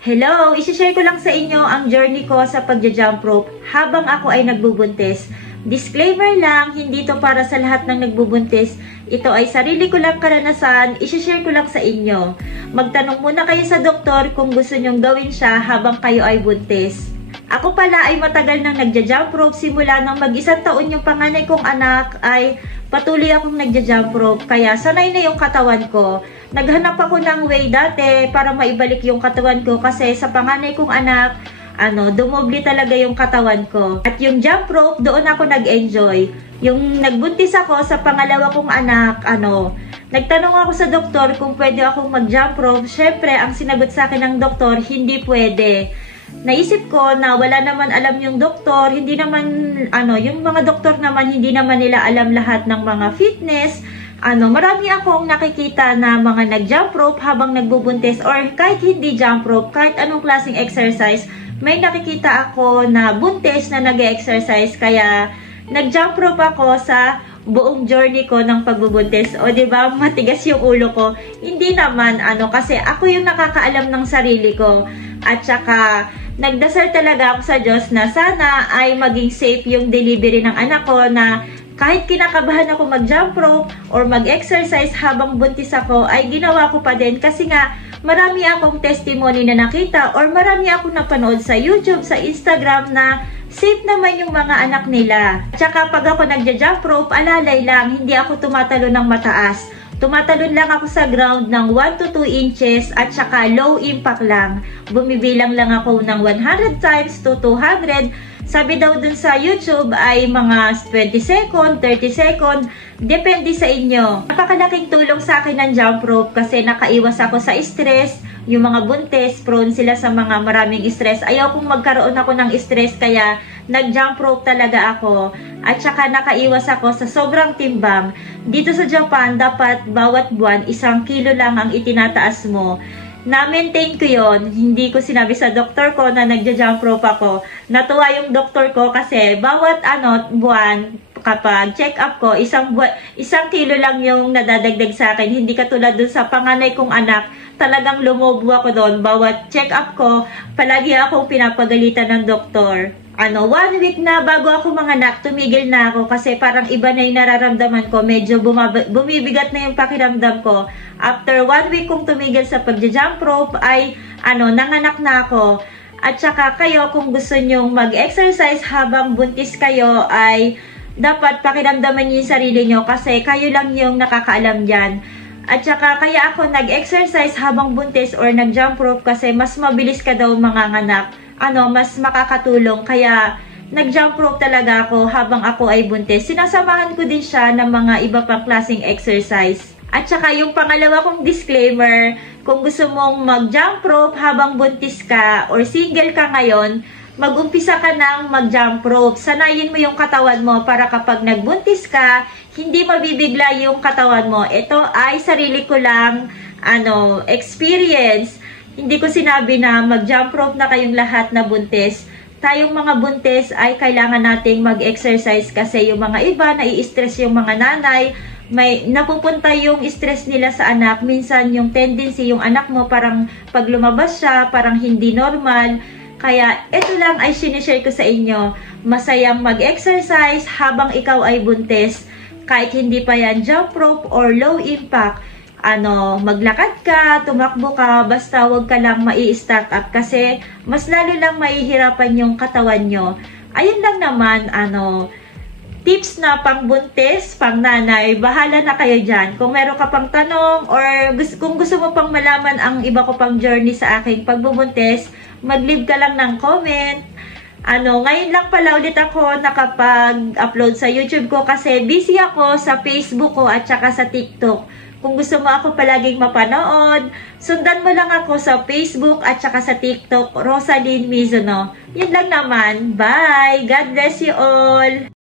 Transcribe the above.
Hello! Isishare ko lang sa inyo ang journey ko sa pagja-jump rope habang ako ay nagbubuntis. Disclaimer lang, hindi to para sa lahat ng nagbubuntis. Ito ay sarili ko lang karanasan, isishare ko lang sa inyo. Magtanong muna kayo sa doktor kung gusto nyong gawin siya habang kayo ay buntis. Ako pala ay matagal nang nagja-jump rope simula nang mag-isang taon yung panganay kong anak ay patuloy akong nagja-jump rope. Kaya sanay na yung katawan ko. Naghanap ako ng way dati para maibalik yung katawan ko kasi sa panganay kong anak, dumoble talaga yung katawan ko. At yung jump rope, doon ako nag-enjoy. Yung nagbuntis ako sa pangalawa kong anak, nagtanong ako sa doktor kung pwede akong mag-jump rope. Syempre, ang sinagot sa akin ng doktor, hindi pwede. Naisip ko na wala naman alam yung doktor, hindi naman, yung mga doktor naman, hindi naman nila alam lahat ng mga fitness. Marami akong nakikita na mga nag-jump rope habang nagbubuntis or kahit hindi jump rope, kahit anong klaseng exercise, may nakikita ako na buntis na nag-exercise. Kaya nag-jump rope ako sa buong journey ko ng pagbubuntis. O diba, matigas yung ulo ko. Hindi naman, kasi ako yung nakakaalam ng sarili ko. At saka, nagdasal talaga ako sa Diyos na sana ay maging safe yung delivery ng anak ko, na kahit kinakabahan ako mag-jump rope or mag-exercise habang buntis ako, ay ginawa ko pa din kasi nga marami akong testimony na nakita or marami akong napanood sa YouTube, sa Instagram na safe naman yung mga anak nila. Tsaka pag ako nagja-jump rope, alalay lang, hindi ako tumatalo ng mataas. Tumatalon lang ako sa ground ng 1 to 2 inches at saka low impact lang. Bumibilang lang ako ng 100 times to 200. Sabi daw dun sa YouTube ay mga 20 second, 30 second. Depende sa inyo. Napakalaking tulong sa akin ng jump rope kasi nakaiwas ako sa stress. Yung mga buntis, prone sila sa mga maraming stress. Ayaw kong magkaroon ako ng stress kaya nag-jump rope talaga ako. At saka nakaiwas ako sa sobrang timbang. Dito sa Japan, dapat bawat buwan 1 kilo lang ang itinataas mo. Na-maintain ko yon. Hindi ko sinabi sa doktor ko na nagja-jump rope ako. Natuwa yung doktor ko kasi bawat buwan, kapag check up ko, 1 kilo lang yung nadadagdag sa akin. Hindi katulad dun sa panganay kong anak, talagang lumobo ako doon. Bawat check up ko, palagi akong pinapagalitan ng doktor. 1 week na bago ako manganak, tumigil na ako kasi parang iba na yung nararamdaman ko. Medyo bumibigat na yung pakiramdam ko. After 1 week kong tumigil sa pagja-jump rope ay nanganak na ako. At saka kayo, kung gusto nyong mag-exercise habang buntis kayo, ay dapat pakiramdaman niyo yung sarili nyo kasi kayo lang yung nakakaalam dyan. At saka kaya ako nag-exercise habang buntis or nag-jump rope kasi mas mabilis ka daw manganganak. Mas makakatulong. Kaya nag-jump rope talaga ako habang ako ay buntis. Sinasamahan ko din siya ng mga iba pang klaseng exercise. At saka yung pangalawa kong disclaimer, kung gusto mong mag-jump rope habang buntis ka or single ka ngayon, mag-umpisa ka ng mag-jump rope. Sanayin mo yung katawan mo para kapag nagbuntis ka, hindi mabibigla yung katawan mo. Ito ay sarili ko lang experience. Hindi ko sinabi na mag-jump rope na kayong lahat na buntis. Tayong mga buntis ay kailangan nating mag-exercise kasi yung mga iba, nai-stress yung mga nanay, may napupunta yung stress nila sa anak. Minsan yung tendency, yung anak mo parang pag lumabas siya, parang hindi normal. Kaya ito lang ay sinishare ko sa inyo. Masayang mag-exercise habang ikaw ay buntis. Kahit hindi pa yan jump rope or low impact. Maglakad ka, tumakbo ka, basta wag ka lang mai-start up kasi mas lalo lang mahihirapan yung katawan nyo. Ayun lang naman, tips na pang buntis, pang nanay, bahala na kayo dyan. Kung meron ka pang tanong or kung gusto mo pang malaman ang iba ko pang journey sa aking pagbubuntis, mag-leave ka lang ng comment. Ngayon lang pala ulit ako nakapag-upload sa YouTube ko kasi busy ako sa Facebook ko at saka sa TikTok. Kung gusto mo ako palaging mapanood, sundan mo lang ako sa Facebook at saka sa TikTok, Rosaline Mizuno. Yun lang naman. Bye! God bless you all!